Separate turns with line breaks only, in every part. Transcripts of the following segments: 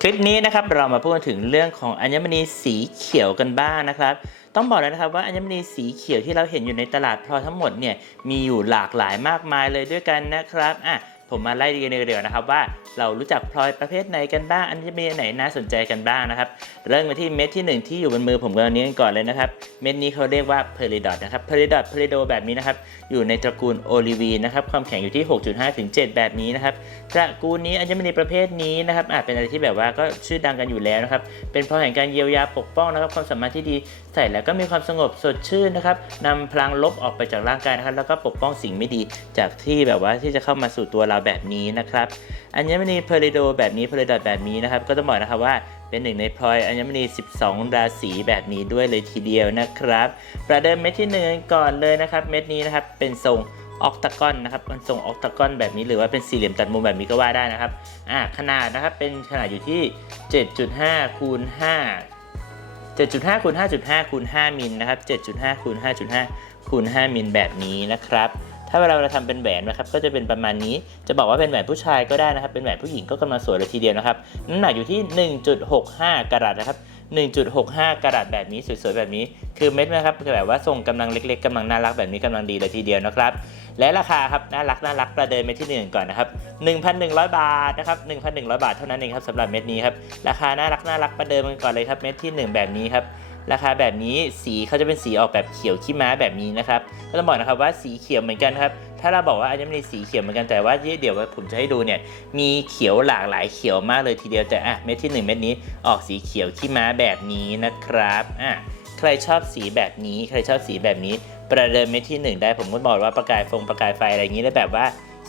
คลิปนี้นะครับเรามาพูดถึงเรื่องของอัญมณีสีเขียวกันบ้างนะครับ ต้องบอกเลยนะครับว่าอัญมณีสีเขียวที่เราเห็นอยู่ในตลาดพลอยทั้งหมดเนี่ยมีอยู่หลากหลายมากมายเลยด้วยกันนะครับอะผมมาไล่เรียงเลยเดี๋ยวนะครับว่า เรารู้จักพลอยประเภทไหนกันบ้าง อัญมณีไหนน่าสนใจกันบ้างนะครับ เริ่มกันที่เม็ดที่หนึ่งที่อยู่บนมือผมกันนี้กันก่อนเลยนะครับ เม็ดนี้เขาเรียกว่าเพลิดอทนะครับเพลิดอทเพลิโดแบบนี้นะครับ อยู่ในตระกูลโอลิวีนะครับ ความแข็งอยู่ที่ 6.5 ถึง 7 แบบนี้นะครับ ตระกูลนี้อัญมณีประเภทนี้นะครับ อาจเป็นอะไรที่แบบว่าก็ชื่อดังกันอยู่แล้วนะครับ เป็นเพราะแห่งการเยียวยาปกป้องนะครับ ความสามารถที่ดีใส่แล้วก็มีความสงบสดชื่นนะครับนำพลังลบออกไปจากร่างกายนะครับ แล้วก็ปกป้องสิ่งไม่ดีจากที่แบบว่าที่จะเข้ามาสู่ตัวเราแบบนี้นะครับ อัญมณีเพลิโดแบบนี้เพลิดอทแบบนี้นะครับ ก็ต้องบอกนะครับว่าเป็นหนึ่งในพลอยอัญมณี 12 ราศีแบบนี้ด้วยเลยทีเดียวนะครับประเดิมเม็ดที่หนึ่งก่อนเลยนะครับ เม็ดนี้นะครับเป็นทรงออกตากอนนะครับเป็นทรงออกตากอนแบบนี้หรือว่าเป็นสี่เหลี่ยมตัดมุมแบบนี้ก็ว่าได้นะครับอ่าขนาดนะครับเป็นขนาดอยู่ที่ 7.5คูณ5 7.5คูณ5.5คูณ5มิลนะครับ7.5คูณ5.5คูณ5มิลแบบนี้นะครับาเวลาเราทำเป็นแหวนนะครับก็จะเป็นประมาณนี้ จะบอกว่าเป็นแหวนผู้ชายก็ได้นะครับ เป็นแหวนผู้หญิงก็กำลังสวยเลยทีเดียวนะครับน้ำหนักอยู่ที่ 1.65 กรัตนะครับ1.65 กรัตแบบนี้สวยๆแบบนี้ คือเม็ดนะครับคือแบบว่าทรงกำลังเล็กๆกำลังน่ารักแบบนี้กำลังดีเลยทีเดียวนะครับ และราคาครับน่ารักน่ารักประเดิมเม็ดที่ 1 ก่อนนะครับ 1,100 บาทนะครับ 1,100 บาทเท่านั้นเองครับสำหรับเม็ดนี้ครับราคาน่ารักน่ารักประเดิมกันก่อนเลยครับเม็ดที่ 1 แบบนี้ครับ ราคาแบบนี้สีเขาจะเป็นสีออกแบบเขียวขี้ม้าแบบนี้นะครับก็ต้องบอกนะครับว่าสีเขียวเหมือนกันครับถ้าเราบอกว่าอันนี้มันสีเขียวเหมือนกันแต่ว่าเดี๋ยวผมจะให้ดูเนี่ยมีเขียวหลากหลายเขียวมากเลยทีเดียวแต่อะเม็ดที่ 1 เม็ดนี้ออกสีเขียวขี้ม้าแบบนี้นะครับอะใครชอบสีแบบนี้ใครชอบสีแบบนี้ ประเดิมเม็ดที่ 1 ได้ผมก็บอกว่าประกายฟงประกายไฟอะไรอย่างนี้ได้แบบว่า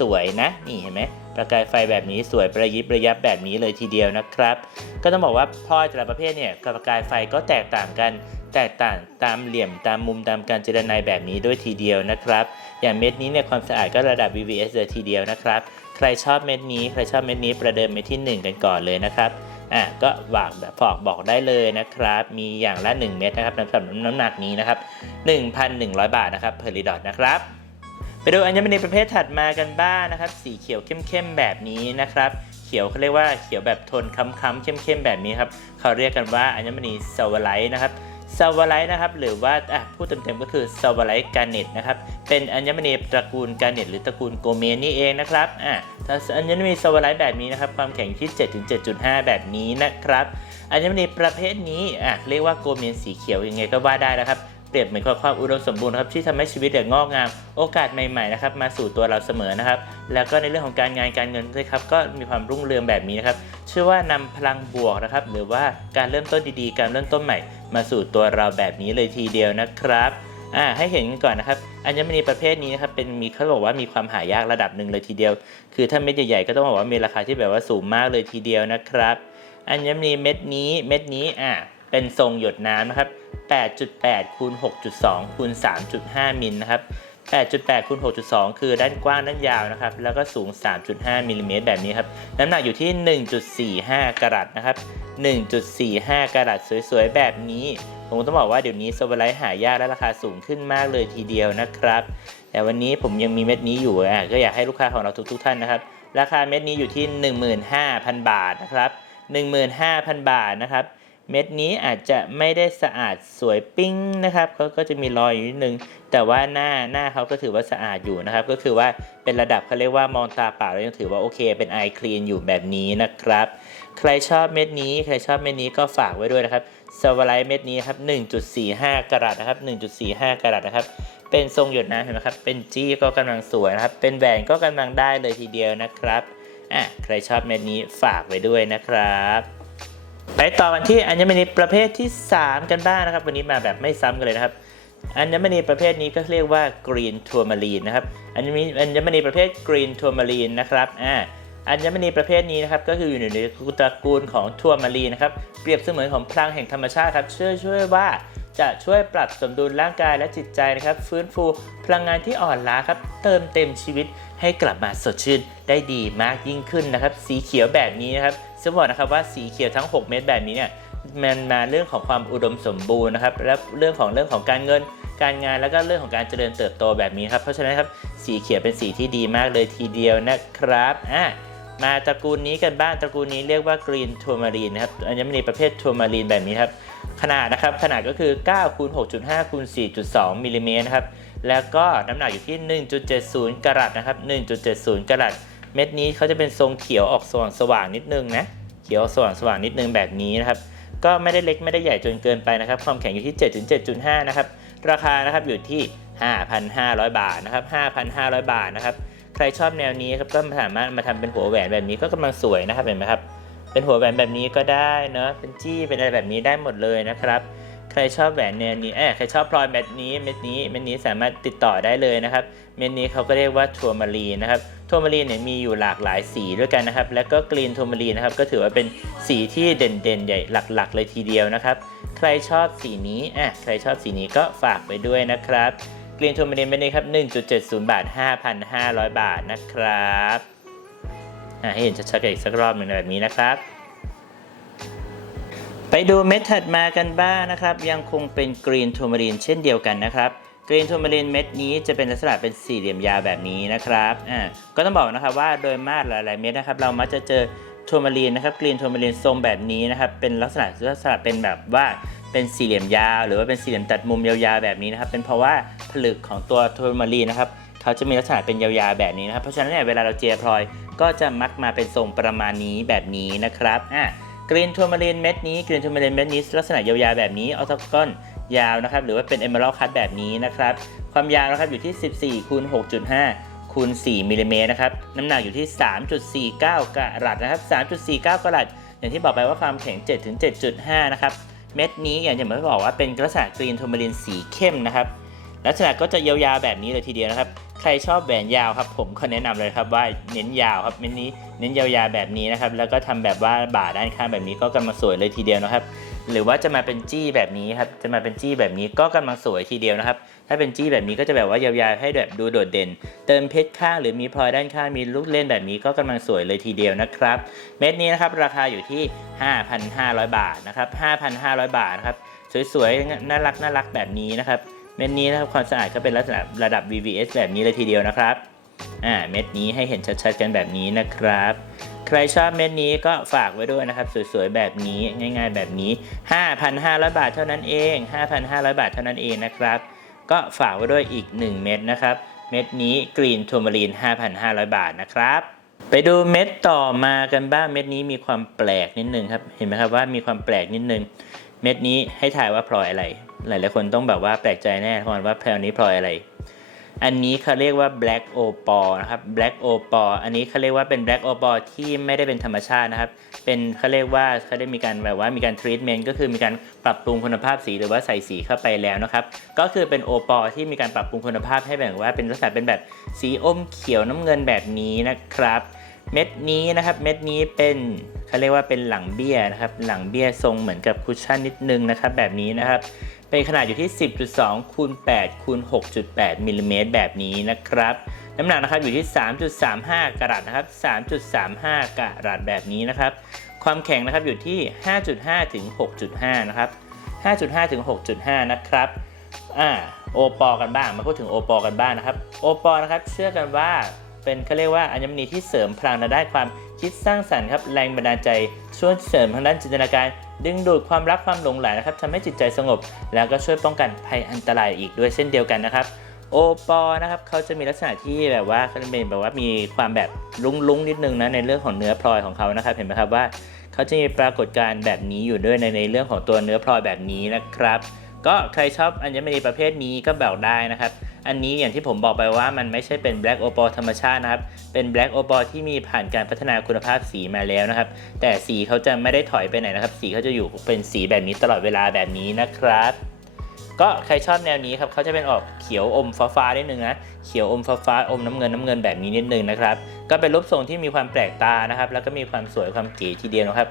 สวยนะนี่เห็นไหม ประกายไฟแบบนี้สวยประยิบระยับแบบนี้เลยทีเดียวนะครับ ก็ต้องบอกว่าพลอยแต่ละประเภทเนี่ยกับประกายไฟก็แตกต่างกัน แตกต่างตามเหลี่ยมตามมุมตามการเจรไนแบบนี้ด้วยทีเดียวนะครับ อย่างเม็ดนี้เนี่ยความสะอาดก็ระดับ VVS เลยทีเดียวนะครับ ใครชอบเม็ดนี้ใครชอบเม็ดนี้ประเดิมเม็ดที่ 1 กันก่อนเลยนะครับอะก็วางแบบฝอกบอกได้เลยนะครับ มีอย่างละ 1 เม็ดนะครับสำหรับน้ำหนักนี้นะครับ 1,100 บาทนะครับเพอริดอทนะครับ ไปดูอัญมณีประเภทถัดมากันบ้างนะครับ สีเขียวเข้มๆแบบนี้นะครับ เขียวเขาเรียกว่าเขียวแบบทนค้ำๆเข้มๆแบบนี้ครับเขาเรียกกันว่าอัญมณีซวไลท์นะครับซาวไลท์นะครับหรือว่าอะพูดเต็มๆก็คือซาวไลท์การเน็ตนะครับเป็นอัญมณีตระกูลการเน็ตหรือตระกูลโกเมนนี่เองนะครับอะถ้าอัญมณีซาวไลท์แบบนี้นะครับความแข็งที่ 7-7.5 แบบนี้นะครับอัญมณีประเภทนี้อะเรียกว่าโกเมนสีเขียวยังไงก็ว่าได้นะครับ เปรียบเหมือนกับความอุดมสมบูรณ์ครับที่ทำให้ชีวิตเนี่ยงอกงามโอกาสใหม่ๆนะครับมาสู่ตัวเราเสมอนะครับ แล้วก็ในเรื่องของการงานการเงินด้วยครับก็มีความรุ่งเรืองแบบนี้นะครับเชื่อว่านำพลังบวกนะครับ หรือว่าการเริ่มต้นดีๆ การเริ่มต้นใหม่ มาสู่ตัวเราแบบนี้เลยทีเดียวนะครับอ่าให้เห็นกันก่อนนะครับอัญมณีประเภทนี้นะครับเป็นมีเขาบอกว่ามีความหายากระดับหนึ่งเลยทีเดียว คือถ้าเม็ดใหญ่ๆก็ต้องบอกว่ามีราคาที่แบบว่าสูงมากเลยทีเดียวนะครับอัญมณีเม็ดนี้เม็ดนี้อ่าเป็นทรงหยดน้ำนะครับ 8.8คูณ6.2คูณ3.5มิลนะครับ 8.8คูณ6.2 คือด้านกว้างด้านยาวนะครับ แล้วก็สูง 3.5มิลลิเมตรแบบนี้ครับ น้ำหนักอยู่ที่ 1.45 กรัตนะครับ 1.45 กรัตสวยๆ แบบนี้ ผมต้องบอกว่าเดี๋ยวนี้โซเวอร์ไลท์หายากและราคาสูงขึ้นมากเลยทีเดียวนะครับ แต่วันนี้ผมยังมีเม็ดนี้อยู่อะก็อยากให้ลูกค้าของเราทุก ๆ ท่านนะครับ ราคาเม็ดนี้อยู่ที่ 15,000 บาทนะครับ 15,000 บาทนะครับ เม็ดนี้อาจจะไม่ได้สะอาดสวยปิ้งนะครับเขาก็จะมีรอยอยู่นิดนึง แต่ว่าหน้าหน้าเขาก็ถือว่าสะอาดอยู่นะครับ ก็คือว่าเป็นระดับเขาเรียกว่ามองตาเปล่าแล้วยังถือว่าโอเค เป็นไอคลีนอยู่แบบนี้นะครับ ใครชอบเม็ดนี้ ใครชอบเม็ดนี้ก็ฝากไว้ด้วยนะครับสวาไลท์เม็ดนี้ครับ 1.45 กรัตนะครับ 1.45 กรัตนะครับ เป็นทรงหยดน้ำเห็นไหมครับ เป็นจี้ก็กำลังสวยนะครับ เป็นแหวนก็กำลังได้เลยทีเดียวนะครับอะใครชอบเม็ดนี้ฝากไว้ด้วยนะครับ ไปต่อกันที่อัญมณีประเภทที่ 3 กันบ้างนะครับ วันนี้มาแบบไม่ซ้ำกันเลยนะครับอัญมณีประเภทนี้ก็เรียกว่า green tourmaline นะครับอัญมณีอัญมณีประเภท green tourmaline นะครับอ่าอัญมณีประเภทนี้นะครับก็คืออยู่ในตระกูลของทัวร์มารีนนะครับเปรียบเสมือนของพลังแห่งธรรมชาติครับช่วยช่วยว่าจะช่วยปรับสมดุลร่างกายและจิตใจนะครับ ฟื้นฟูพลังงานที่อ่อนล้าครับ เติมเต็มชีวิตให้กลับมาสดชื่นได้ดีมากยิ่งขึ้นนะครับ สีเขียวแบบนี้นะครับ จะบอกนะครับว่าสีเขียวทั้ง 6 เม็ดแบบนี้เนี่ยมันมาเรื่องของความอุดมสมบูรณ์นะครับและเรื่องของเรื่องของการเงินการงานแล้วก็เรื่องของการเจริญเติบโตแบบนี้ครับเพราะฉะนั้นครับสีเขียวเป็นสีที่ดีมากเลยทีเดียวนะครับอะมาตระกูลนี้กันบ้างตระกูลนี้เรียกว่ากรีนทัวมารีนนะครับอัญมณีประเภททัวมารีนแบบนี้ครับขนาดนะครับขนาดก็คือ9คูณ6.5คูณ4.2มิลลิเมตรนะครับแล้วก็น้ำหนักอยู่ที่ 1.70 กรัตนะครับ 1.70 กรัต เม็ดนี้เขาจะเป็นทรงเขียวออกสว่างสว่างนิดนึงนะเขียวสว่างสว่างนิดนึงแบบนี้นะครับ ก็ไม่ได้เล็กไม่ได้ใหญ่จนเกินไปนะครับ ความแข็งอยู่ที่ 7-7.5 นะครับ ราคานะครับอยู่ที่ 5,500 บาทนะครับ 5,500 บาทนะครับ ใครชอบแนวนี้ครับก็สามารถมาทำเป็นหัวแหวนแบบนี้ก็กำลังสวยนะครับเห็นไหมครับ เป็นหัวแหวนแบบนี้ก็ได้เนอะเป็นจี้ เป็นอะไรแบบนี้ได้หมดเลยนะครับ ใครชอบแหวนแนวนี้เอ้ยใครชอบพลอยแบบนี้ เม็ดนี้ เม็ดนี้สามารถติดต่อได้เลยนะครับ เม็ดนี้เขาก็เรียกว่าทัวร์มารีนะครับ ทมารีนเนี่ยมีอยู่หลากหลายสีด้วยกันนะครับ แล้วก็กรีนโทมารีนนะครับก็ถือว่าเป็นสีที่เด่นๆ ใหญ่หลักๆ เลยทีเดียวนะครับ ใครชอบสีนี้อะใครชอบสีนี้ก็ฝากไปด้วยนะครับกรีนทัวร์มารีนเม็ดนี้ครับ 1.70 บาท 5,500 บาทนะครับอะให้เห็นชัดๆกันอีกสักรอบหนึ่งแบบนี้นะครับไปดูเม็ดถัดมากันบ้างนะครับ ยังคงเป็นกรีนโทมารีนเช่นเดียวกันนะครับ กรีนทัวมารีนเม็ดนี้จะเป็นลักษณะเป็นสี่เหลี่ยมยาวแบบนี้นะครับอ่าก็ต้องบอกนะครับว่าโดยมากหลายๆเม็ดนะครับ เรามักจะเจอทัวมารีนนะครับกรีนทัวมารีนทรงแบบนี้นะครับ เป็นลักษณะลักษณะเป็นแบบว่าเป็นสี่เหลี่ยมยาว หรือว่าเป็นสี่เหลี่ยมตัดมุมยาวๆแบบนี้นะครับ เป็นเพราะว่าผลึกของตัวทัวมารีนนะครับเขาจะมีลักษณะเป็นยาวๆแบบนี้นะครับ เพราะฉะนั้นเนี่ยเวลาเราเจียพลอยก็จะมักมาเป็นทรงประมาณนี้แบบนี้นะครับอ่ากรีนทัวมารีนเม็ดนี้กรีนทัวมารีนเม็ดนี้ลักษณะยาวๆแบบนี้ออโตกอน ยาวนะครับ หรือว่าเป็นเอเมอรัลคัตแบบนี้นะครับ ความยาวนะครับอยู่ที่ 14คูณ6.5คูณ4มิลลิเมตรนะครับ น้ำหนักอยู่ที่ 3.49กะรัตนะครับ 3.49กะรัตอย่างที่บอกไปว่าความแข็ง7ถึง7.5 นะครับ เม็ดนี้อย่างที่ผมบอกว่าเป็นกระสากรีนทัวมารีนสีเข้มนะครับ ลักษณะก็จะยาวๆแบบนี้เลยทีเดียวนะครับ ใครชอบแหวนยาวครับ ผมก็แนะนำเลยครับว่าเน้นยาวครับเน้นนี้เน้นยาวๆแบบนี้นะครับ แล้วก็ทำแบบว่าบ่าด้านข้างแบบนี้ก็กำลังสวยเลยทีเดียวนะครับ หรือว่าจะมาเป็นจี้แบบนี้ครับจะมาเป็นจี้แบบนี้ก็กำลังสวยทีเดียวนะครับ ถ้าเป็นจี้แบบนี้ก็จะแบบว่ายาวๆให้แบบดูโดดเด่น เติมเพชรข้างหรือมีพลอยด้านข้างมีลูกเล่นแบบนี้ก็กำลังสวยเลยทีเดียวนะครับ เม็ดนี้นะครับราคาอยู่ที่ 5,500 บาทนะครับ5,500 บาทนะครับสวยๆน่ารักน่ารักแบบนี้นะครับ เม็ดนี้นะครับความสะอาดก็เป็นลักษณะระดับ VVS แบบนี้เลยทีเดียวนะครับอ่าเม็ดนี้ให้เห็นชัดๆกันแบบนี้นะครับ ใครชอบเม็ดนี้ก็ฝากไว้ด้วยนะครับ สวยๆแบบนี้ง่าย ๆ แบบนี้ 5,500 บาทเท่านั้นเอง 5,500 บาทเท่านั้นเองนะครับ ก็ฝากไว้ด้วยอีก 1 เม็ดนะครับ เม็ดนี้กรีนทัวมารีน 5,500 บาทนะครับ ไปดูเม็ดต่อมากันบ้างเม็ดนี้มีความแปลกนิดนึงครับเห็นไหมครับว่ามีความแปลกนิดนึง เม็ดนี้ให้ถ่ายว่าพลอยอะไร หลายๆคนต้องแบบว่าแปลกใจแน่ทุกคนว่าแพลนี้พลอยอะไร อันนี้เขาเรียกว่า black opal นะครับ black opal อันนี้เขาเรียกว่าเป็น black opal ที่ไม่ได้เป็นธรรมชาตินะครับ เป็นเขาเรียกว่าเขาได้มีการแบบว่ามีการ treatment ก็คือมีการปรับปรุงคุณภาพสีหรือว่าใส่สีเข้าไปแล้วนะครับ ก็คือเป็นโอปอที่มีการปรับปรุงคุณภาพให้แบบว่าเป็นลักษณะเป็นแบบสีอมเขียวน้ำเงินแบบนี้นะครับเม็ดนี้นะครับเม็ดนี้เป็นเขาเรียกว่าเป็นหลังเบี้ยนะครับหลังเบี้ยทรงเหมือนกับคุชชั่นนิดนึงนะครับแบบนี้นะครับ เป็นขนาดอยู่ที่ 10.2คูณ8คูณ6.8มิลลิเมตรแบบนี้นะครับน้ำหนักนะครับอยู่ที่ 3.35 กรัตนะครับ 3.35 กรัตแบบนี้นะครับ ความแข็งนะครับอยู่ที่ 5.5 ถึง 6.5 นะครับ 5.5 ถึง 6.5 นะครับ อ่า โอปอกันบ้าง มาพูดถึงโอปอกันบ้างนะครับ โอปอนะครับ เชื่อกันว่าเป็นเขาเรียกว่าอัญมณีที่เสริมพลังทางด้านความ คิดสร้างสรรค์ครับแรงบันดาลใจช่วยเสริมทางด้านจินตนาการ ดึงดูดความรักความหลงใหลนะครับทำให้จิตใจสงบ แล้วก็ช่วยป้องกันภัยอันตรายอีกด้วยเช่นเดียวกันนะครับโอปอนะครับเขาจะมีลักษณะที่แบบว่าเขาจะเป็นแบบว่ามีความแบบลุ้งๆนิดนึงนะในเรื่องของเนื้อพลอยของเขานะครับเห็นไหมครับว่าเขาจะมีปรากฏการณ์แบบนี้อยู่ด้วยในในเรื่องของตัวเนื้อพลอยแบบนี้นะครับ ก็ใครชอบอัญมณีประเภทนี้ก็แบอกได้นะครับ อันนี้อย่างที่ผมบอกไปว่ามันไม่ใช่เป็น Black Opal ธรรมชาตินะครับ เป็น Black Opal ที่มีผ่านการพัฒนาคุณภาพสีมาแล้วนะครับ แต่สีเขาจะไม่ได้ถอยไปไหนนะครับ สีเขาจะอยู่เป็นสีแบบนี้ตลอดเวลาแบบนี้นะครับ ก็ใครชอบแนวนี้ครับเขาจะเป็นออกเขียวอมฟ้าฟ้าๆนิดนึงนะเขียวอมฟ้าฟ้าๆอมน้ำเงินน้ำเงินแบบนี้นิดนึงนะครับ ก็เป็นรูปทรงที่มีความแปลกตานะครับ แล้วก็มีความสวยความเก๋ทีเดียวนะครับ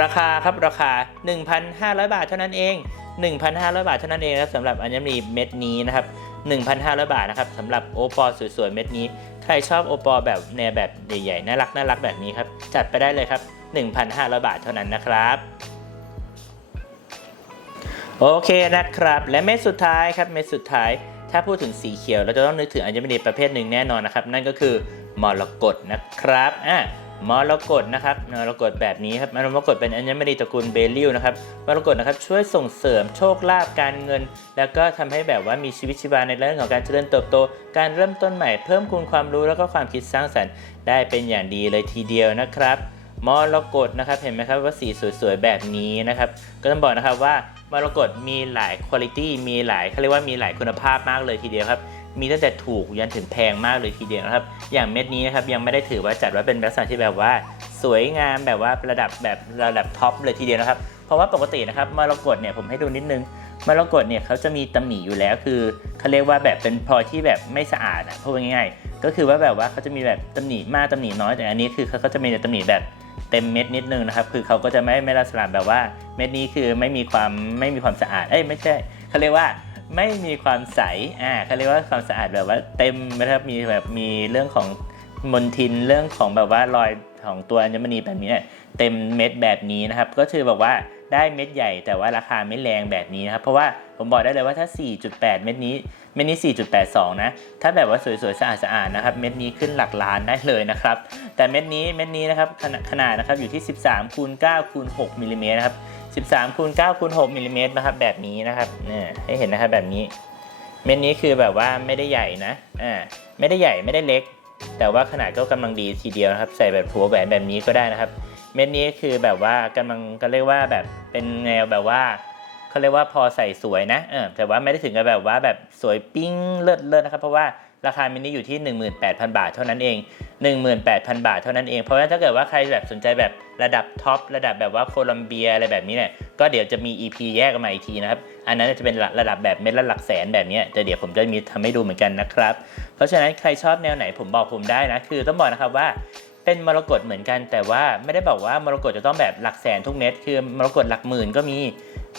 ราคาครับราคา 1,500 บาทเท่านั้นเอง 1,500 บาทเท่านั้นเองครับสำหรับอัญมณีเม็ดนี้นะครับ 1,500 บาทนะครับสำหรับโอปอสวยๆเม็ดนี้ ใครชอบโอปอแบบแนวแบบใหญ่ๆน่ารักน่ารักแบบนี้ครับ จัดไปได้เลยครับ 1,500 บาทเท่านั้นนะครับโอเคนะครับ และเม็ดสุดท้ายครับเม็ดสุดท้าย ถ้าพูดถึงสีเขียวเราจะต้องนึกถึงอัญมณีประเภทหนึ่งแน่นอนนะครับ นั่นก็คือมรกตนะครับอะ มรกตนะครับมรกตแบบนี้ครับมรกตเป็นอัญมณีตระกูลเบลิลนะครับมรกตนะครับช่วยส่งเสริมโชคลาภการเงิน แล้วก็ทำให้แบบว่ามีชีวิตชีวาในเรื่องของการเจริญเติบโต การเริ่มต้นใหม่เพิ่มคูณความรู้แล้วก็ความคิดสร้างสรรค์ได้เป็นอย่างดีเลยทีเดียวนะครับมรกตนะครับเห็นไหมครับว่าสีสวยๆแบบนี้นะครับก็ต้องบอกนะครับว่ามรกตมีหลายคุณภาพมีหลายเขาเรียกว่ามีหลายคุณภาพมากเลยทีเดียวครับ มีตั้งแต่ถูกยันถึงแพงมากเลยทีเดียวนะครับ อย่างเม็ดนี้นะครับยังไม่ได้ถือว่าจัดว่าเป็นลักษณะที่แบบว่าสวยงามแบบว่าระดับแบบระดับท็อปเลยทีเดียวนะครับ เพราะว่าปกตินะครับมรกตเนี่ยผมให้ดูนิดนึงมรกตเนี่ยเขาจะมีตำหนิอยู่แล้วคือเขาเรียกว่าแบบเป็นพลอยที่แบบไม่สะอาดอะพูดง่ายๆ ก็คือว่าแบบว่าเขาจะมีแบบตำหนิมากตำหนิน้อยแต่อันนี้คือเขาก็จะมีแต่ตำหนิแบบเต็มเม็ดนิดนึงนะครับ คือเขาก็จะไม่ไม่ลักษณะแบบว่าเม็ดนี้คือไม่มีความไม่มีความสะอาด เอ้ยไม่ใช่เขาเรียกว่า ไม่มีความใส อ่าเขาเรียกว่าความสะอาดแบบว่าเต็มนะครับมีแบบมีเรื่องของมลทินเรื่องของแบบว่ารอยของตัวอัญมณีแบบนี้เนี่ยเต็มเม็ดแบบนี้นะครับ ก็คือบอกว่าได้เม็ดใหญ่แต่ว่าราคาไม่แรงแบบนี้นะครับ เพราะว่าผมบอกได้เลยว่าถ้า 4.8 เม็ดนี้ เม็ดนี้ 4.82 นะ ถ้าแบบว่าสวยๆ สะอาดๆ นะครับ เม็ดนี้ขึ้นหลักล้านได้เลยนะครับ แต่เม็ดนี้ เม็ดนี้นะครับขนาดนะครับอยู่ที่ 13คูณ9คูณ6มิลลิเมตรนะครับ 13คูณ9คูณ6มิลลิเมตรนะครับแบบนี้นะครับเนี่ยให้เห็นนะครับแบบนี้ เม็ดนี้คือแบบว่าไม่ได้ใหญ่นะอ่าไม่ได้ใหญ่ไม่ได้เล็ก แต่ว่าขนาดก็กำลังดีทีเดียวนะครับใส่แบบหัวแหวนแบบนี้ก็ได้นะครับ เม็ดนี้คือแบบว่ากำลังก็เรียกว่าแบบเป็นแนวแบบว่าเขาเรียกว่าพอใส่สวยนะเออแต่ว่าไม่ได้ถึงกับแบบว่าแบบสวยปิ้งเลิศเลิศนะครับ เพราะว่า ราคาม็ดนี้อยู่ที่ 18,000 บาทเท่านั้นเอง 18,000 บาทเท่านั้นเอง เพราะฉะนั้นถ้าเกิดว่าใครแบบสนใจแบบระดับท็อประดับแบบว่าโคลัมเบียอะไรแบบนี้เนี่ยก็เดี๋ยวจะมี EP แยกกันมาอีกทีนะครับ อันนั้นจะเป็นระดับแบบเม็ดละหลักแสนแบบนี้แต่เดี๋ยวผมจะมีทำให้ดูเหมือนกันนะครับ เพราะฉะนั้นใครชอบแนวไหนผมบอกผมได้นะ คือต้องบอกนะครับว่าเป็นมรกตเหมือนกัน แต่ว่าไม่ได้บอกว่ามรกตจะต้องแบบหลักแสนทุกเม็ดคือมรกตหลักหมื่นก็มี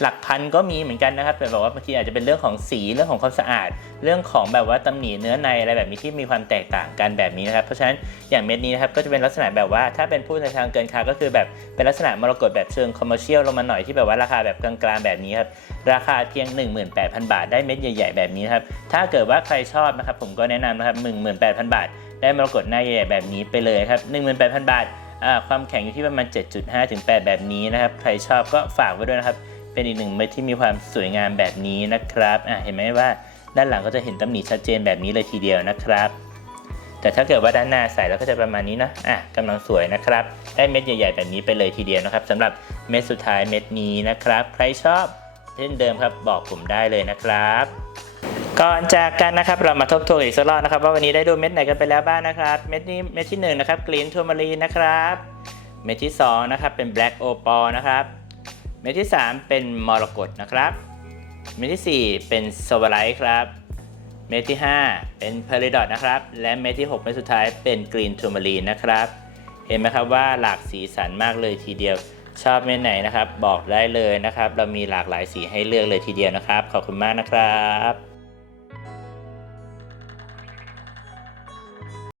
หลักพันก็มีเหมือนกันนะครับแต่บอกว่าบางทีอาจจะเป็นเรื่องของสีเรื่องของความสะอาด เรื่องของแบบว่าตำหนิเนื้อในอะไรแบบนี้ที่มีความแตกต่างกันแบบนี้นะครับเพราะฉะนั้นอย่างเม็ดนี้นะครับก็จะเป็นลักษณะแบบว่าถ้าเป็นผู้ในทางเกินค่าก็คือแบบเป็นลักษณะมรกตแบบเชิงคอมเมอร์เชียลลงมาหน่อยที่แบบว่าราคาแบบกลางๆแบบนี้ครับราคาเพียง 18,000 บาท ได้เม็ดใหญ่ ๆ แบบนี้นครับถ้าเกิดว่าใครชอบนะครับผมก็แนะนำนะครับ18,000 บาท ได้มรกตหน้าใหญ่ๆแบบนี้ไปเลยครับ18,000 บาทอ่าความแข็งอยู่ที่ประมาณ 7.5ถึง8แบบนี้นะครับใครชอบก็ฝากไว้ด้วยนะครับ เป็นอีกหนึ่งเม็ดที่มีความสวยงามแบบนี้นะครับอะเห็นไหมว่าด้านหลังก็จะเห็นตำหนิชัดเจนแบบนี้เลยทีเดียวนะครับ แต่ถ้าเกิดว่าด้านหน้าใส่แล้วก็จะประมาณนี้นะอะกำลังสวยนะครับ ได้เม็ดใหญ่ ๆ แบบนี้ไปเลยทีเดียวนะครับสำหรับเม็ดสุดท้ายเม็ดนี้นะครับ ใครชอบเช่นเดิมครับบอกผมได้เลยนะครับก่อนจากกันนะครับเรามาทบทวนอีกสักรอบนะครับ ว่าวันนี้ได้ดูเม็ดไหนกันไปแล้วบ้างนะครับ เม็ดนี้เม็ดที่หนึ่งนะครับกรีนทัวมารีนะครับ เม็ดที่สองนะครับเป็นแบล็กโอปอลนะครับ เม็ดที่ 3 เป็นมรกตนะครับ เม็ดที่ 4 เป็นโซวาไลท์ครับ เม็ดที่ 5 เป็นเพลิดอทนะครับ และเม็ดที่ 6 เม็ดสุดท้ายเป็นกรีนทูมารีนนะครับ เห็นไหมครับว่าหลากสีสันมากเลยทีเดียว ชอบเม็ดไหนนะครับ บอกได้เลยนะครับ เรามีหลากหลายสีให้เลือกเลยทีเดียวนะครับ ขอบคุณมากนะครับ